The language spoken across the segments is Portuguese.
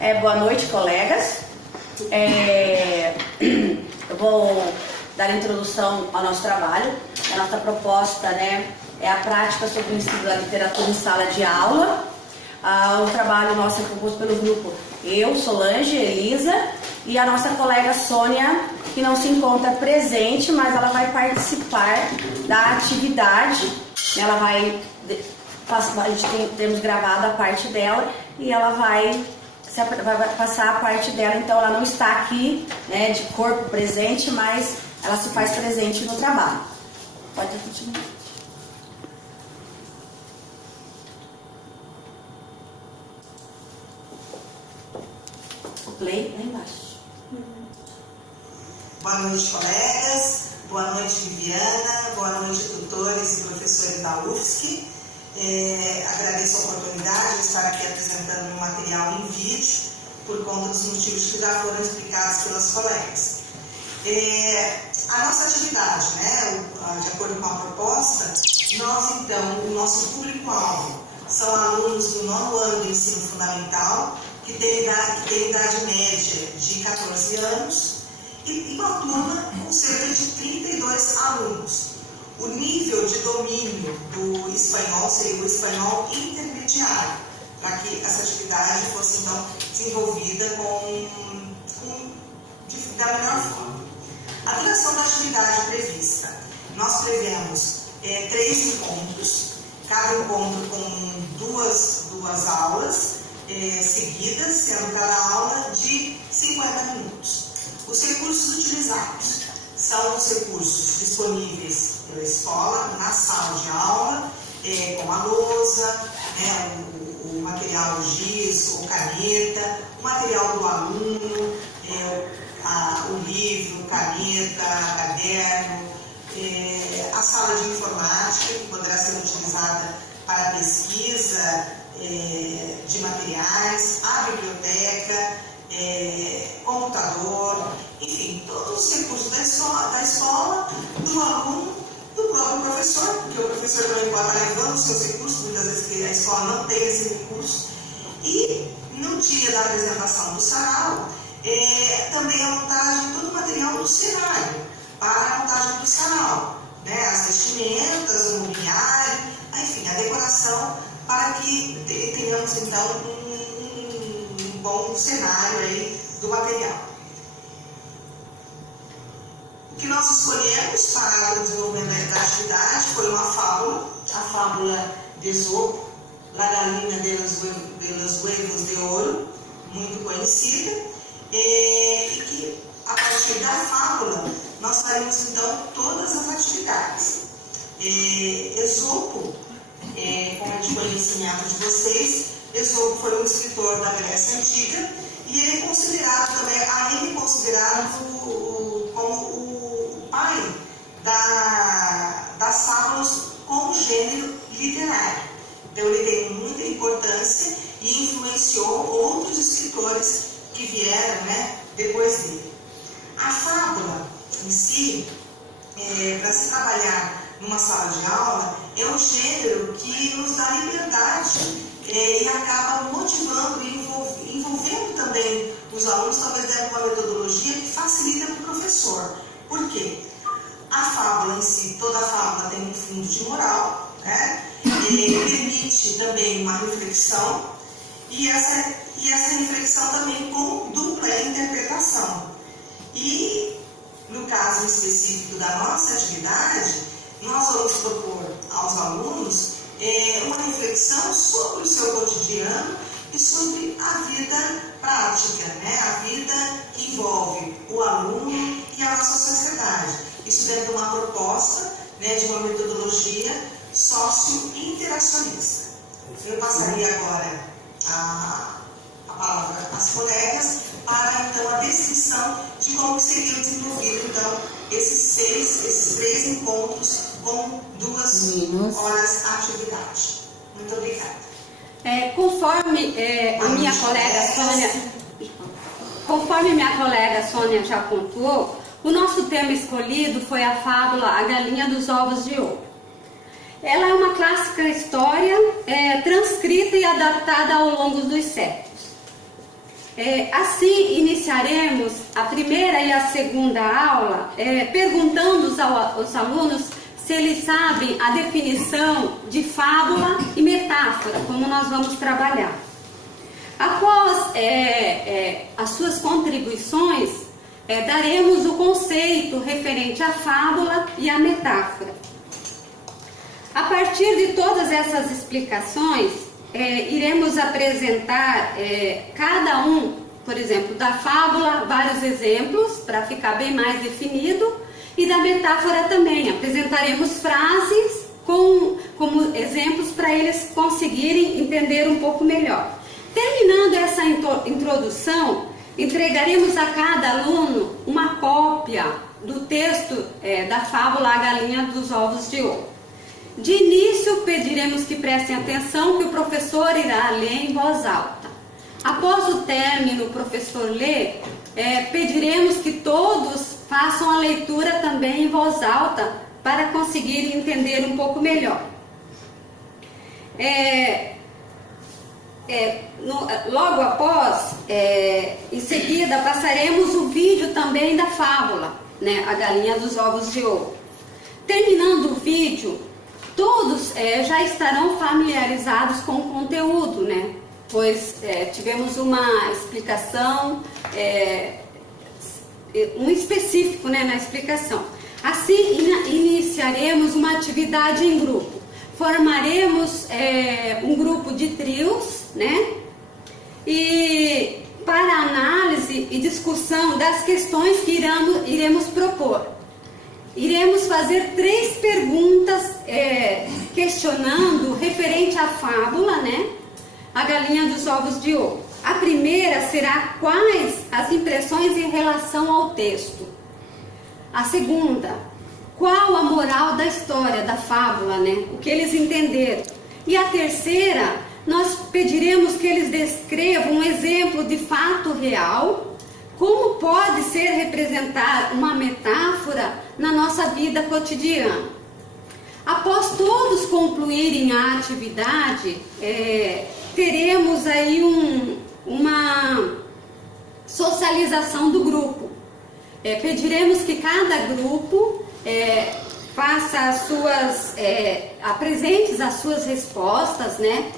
Boa noite, colegas. Eu vou dar a introdução ao nosso trabalho. A nossa proposta, é a prática sobre o ensino da literatura em sala de aula. O trabalho nosso é composto pelo grupo eu, Solange, Elisa e a nossa colega Sônia, que não se encontra presente, mas ela vai participar da atividade. Ela vai, a gente temos gravado a parte dela e ela vai passar a parte dela, então ela não está aqui, de corpo presente, mas ela se faz presente no trabalho. Pode continuar. Play lá embaixo. Boa noite, colegas. Boa noite, Viviana. Boa noite, tutores e professores da UFSC. Agradeço a oportunidade de estar aqui apresentando um material em vídeo, por conta dos motivos que já foram explicados pelas colegas. A nossa atividade, de acordo com a proposta, nós então, o nosso público-alvo são alunos do 9º ano do ensino fundamental, que tem idade média de 14 anos, e uma turma com cerca de 32 alunos. O nível de domínio do espanhol seria o espanhol intermediário, para que essa atividade fosse então desenvolvida da melhor forma. A duração da atividade prevista, nós prevemos 3 encontros, cada encontro com duas aulas seguidas, sendo cada aula de 50 minutos. Os recursos utilizados são os recursos disponíveis pela escola, na sala de aula, como a lousa, o material giz ou caneta, o material do aluno, o livro, caneta, caderno, a sala de informática, que poderá ser utilizada para pesquisa de materiais, a biblioteca, computador, enfim, todos os recursos da escola, do aluno, do próprio professor, porque o professor também pode estar levando os seus recursos, muitas vezes a escola não tem esse recurso. E no dia da apresentação do sarau, também a montagem de todo o material do cenário, para a montagem do sarau, as vestimentas, o mobiliário, enfim, a decoração, para que tenhamos então um bom cenário aí do material. O que nós escolhemos para o desenvolvimento da atividade foi uma fábula, a fábula de Esopo, La Galinha de los Huevos de Ouro, muito conhecida, e que a partir da fábula nós faremos então todas as atividades. Esopo, como a gente conhece em atos de vocês, Esopo foi um escritor da Grécia Antiga e ele é considerado também, ainda considerado como o pai das fábulas como gênero literário. Então ele tem muita importância e influenciou outros escritores que vieram depois dele. A fábula em si, para se trabalhar numa sala de aula, é um gênero que nos dá liberdade e acaba motivando e envolvendo também os alunos, talvez dentro de uma metodologia que facilita para o professor. Por quê? A fábula em si, toda a fábula tem um fundo de moral, permite também uma reflexão, e essa reflexão também com dupla interpretação. E, no caso específico da nossa atividade, nós vamos propor aos alunos uma reflexão sobre o seu cotidiano e sobre a vida prática, a vida que envolve o aluno e a nossa sociedade. Isso dentro de uma proposta, de uma metodologia socio-interacionista. Eu passaria agora a palavra às colegas para então a descrição de como seria desenvolvido então esses 3 encontros com 2 horas de atividade. Muito obrigada. Conforme minha colega Sônia já pontuou, o nosso tema escolhido foi a fábula A Galinha dos Ovos de Ouro. Ela é uma clássica história transcrita e adaptada ao longo dos séculos. Assim, iniciaremos a primeira e a segunda aula perguntando aos alunos se eles sabem a definição de fábula e metáfora, como nós vamos trabalhar. Após as suas contribuições, daremos o conceito referente à fábula e à metáfora. A partir de todas essas explicações, iremos apresentar cada um, por exemplo, da fábula, vários exemplos para ficar bem mais definido, e da metáfora também. Apresentaremos frases como exemplos para eles conseguirem entender um pouco melhor. Terminando essa introdução, entregaremos a cada aluno uma cópia do texto da fábula A Galinha dos Ovos de Ouro. De início, pediremos que prestem atenção que o professor irá ler em voz alta. Após o término, o professor ler, pediremos que todos façam a leitura também em voz alta para conseguirem entender um pouco melhor. Logo após, em seguida, passaremos o vídeo também da fábula, né, A Galinha dos Ovos de Ouro. Terminando o vídeo, todos já estarão familiarizados com o conteúdo, né? Pois tivemos uma explicação, um específico, né, na explicação. Assim, iniciaremos uma atividade em grupo. Formaremos um grupo de trios, né? E para análise e discussão das questões que iremos propor. Iremos fazer 3 perguntas questionando referente à fábula, né? A Galinha dos Ovos de Ouro. A primeira será quais as impressões em relação ao texto. A segunda, qual a moral da história, da fábula, né? O que eles entenderam. E a terceira, nós pediremos que eles descrevam um exemplo de fato real, como pode ser representar uma metáfora na nossa vida cotidiana. Após todos concluírem a atividade, teremos aí uma socialização do grupo. Pediremos que cada grupo faça apresente as suas respostas, né?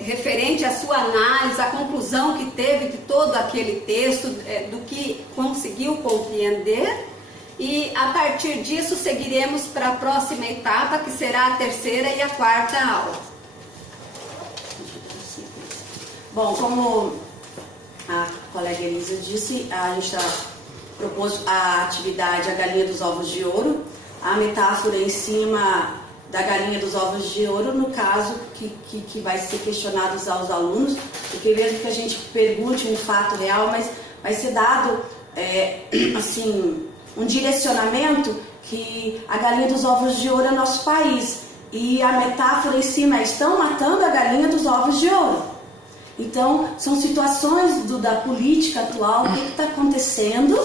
Referente à sua análise, à conclusão que teve de todo aquele texto, do que conseguiu compreender. E a partir disso seguiremos para a próxima etapa, que será a terceira e a quarta aula. Bom, como a colega Elisa disse, a gente propôs a atividade A Galinha dos Ovos de Ouro, a metáfora em cima da galinha dos ovos de ouro, no caso que vai ser questionado aos alunos, porque mesmo que a gente pergunte um fato real, mas vai ser dado assim, um direcionamento que a galinha dos ovos de ouro é nosso país, e a metáfora em cima estão matando a galinha dos ovos de ouro. Então, são situações da política atual, o que está acontecendo,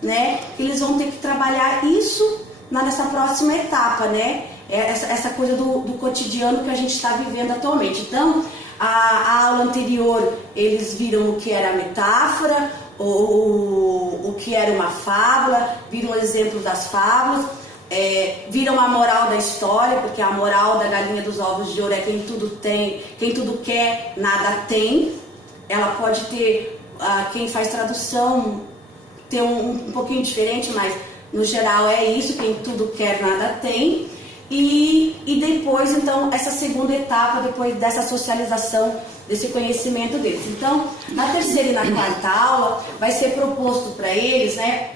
né? Eles vão ter que trabalhar isso nessa próxima etapa, né? Essa coisa do cotidiano que a gente está vivendo atualmente. Então, a aula anterior, eles viram o que era a metáfora, o que era uma fábula, viram o exemplo das fábulas, viram a moral da história, porque a moral da galinha dos ovos de ouro é quem tudo tem, quem tudo quer, nada tem. Ela pode ter, quem faz tradução, ter um pouquinho diferente, mas no geral é isso, quem tudo quer, nada tem. E depois, então, essa segunda etapa, depois dessa socialização, desse conhecimento deles. Então, na terceira e na quarta aula, vai ser proposto para eles, né,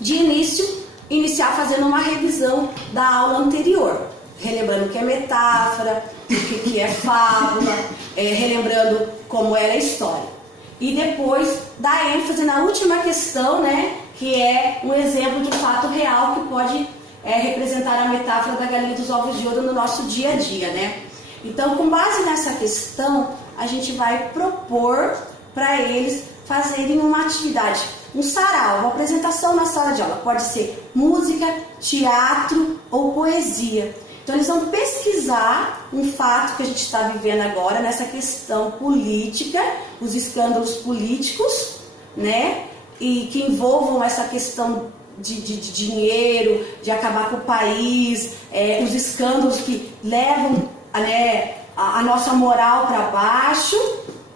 de iniciar fazendo uma revisão da aula anterior, relembrando o que é metáfora, o que é fábula, relembrando como era a história. E depois dar ênfase na última questão, né, que é um exemplo de fato real que pode representar a metáfora da galinha dos ovos de ouro no nosso dia a dia, né? Então, com base nessa questão, a gente vai propor para eles fazerem uma atividade, um sarau, uma apresentação na sala de aula. Pode ser música, teatro ou poesia. Então eles vão pesquisar um fato que a gente está vivendo agora nessa questão política, os escândalos políticos, né? E que envolvam essa questão de dinheiro, de acabar com o país, os escândalos que levam a nossa moral para baixo,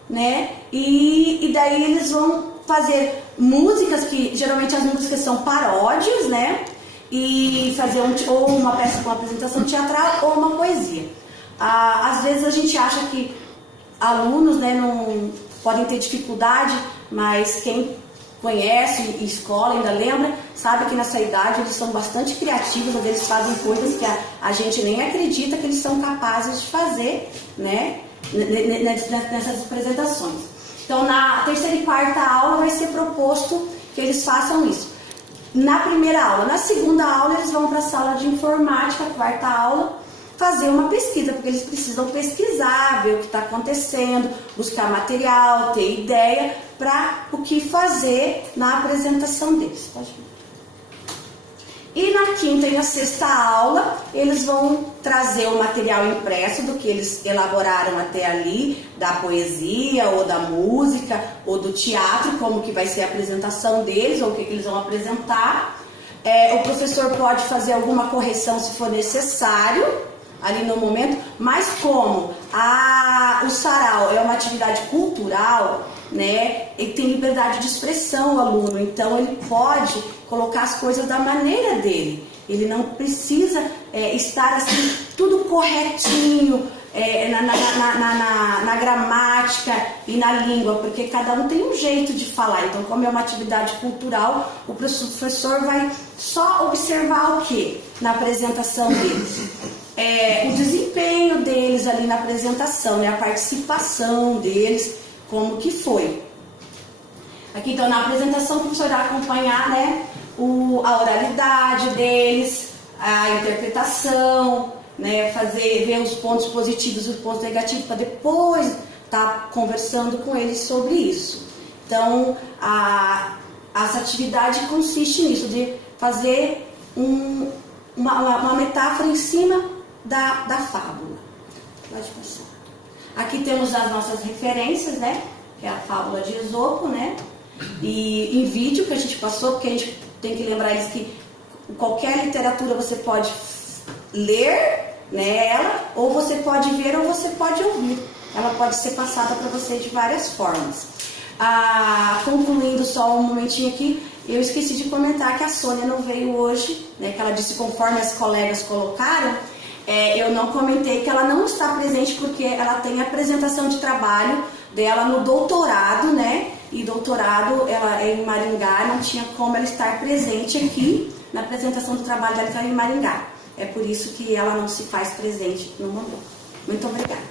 né? E daí eles vão fazer músicas que geralmente as músicas são paródias, né? E fazer ou uma peça com uma apresentação teatral ou uma poesia. Às vezes a gente acha que alunos, né, não podem ter dificuldade, mas quem conhece e escola ainda lembra, sabe que nessa idade eles são bastante criativos, às vezes fazem coisas que a gente nem acredita que eles são capazes de fazer, né, nessas apresentações. Então na terceira e quarta aula vai ser proposto que eles façam isso. Na primeira aula. Na segunda aula eles vão para a sala de informática, quarta aula, fazer uma pesquisa, porque eles precisam pesquisar, ver o que está acontecendo, buscar material, ter ideia para o que fazer na apresentação deles. Pode vir. E na quinta e na sexta aula, eles vão trazer o material impresso do que eles elaboraram até ali, da poesia, ou da música, ou do teatro, como que vai ser a apresentação deles, ou o que eles vão apresentar. O professor pode fazer alguma correção se for necessário, ali no momento, mas como o sarau é uma atividade cultural, né, ele tem liberdade de expressão, o aluno, então ele pode colocar as coisas da maneira dele, ele não precisa estar assim, tudo corretinho, na gramática e na língua, porque cada um tem um jeito de falar. Então, como é uma atividade cultural, o professor vai só observar o que na apresentação deles? O desempenho deles ali na apresentação, né? A participação deles, como que foi. Aqui então na apresentação o professor vai acompanhar, né, a oralidade deles, a interpretação, né, ver os pontos positivos e os pontos negativos para depois estar conversando com eles sobre isso. Então essa atividade consiste nisso, de fazer uma metáfora em cima da fábula. Pode passar. Aqui temos as nossas referências, né? Que é a fábula de Esopo, né? E em vídeo que a gente passou, porque a gente tem que lembrar eles que qualquer literatura você pode ler, né, ela, ou você pode ver ou você pode ouvir. Ela pode ser passada para você de várias formas. Concluindo só um momentinho aqui, eu esqueci de comentar que a Sônia não veio hoje, né? Que ela disse conforme as colegas colocaram. Eu não comentei que ela não está presente porque ela tem apresentação de trabalho dela no doutorado, né? E doutorado, ela é em Maringá, não tinha como ela estar presente aqui na apresentação do trabalho dela, que ela é em Maringá. É por isso que ela não se faz presente no momento. Muito obrigada.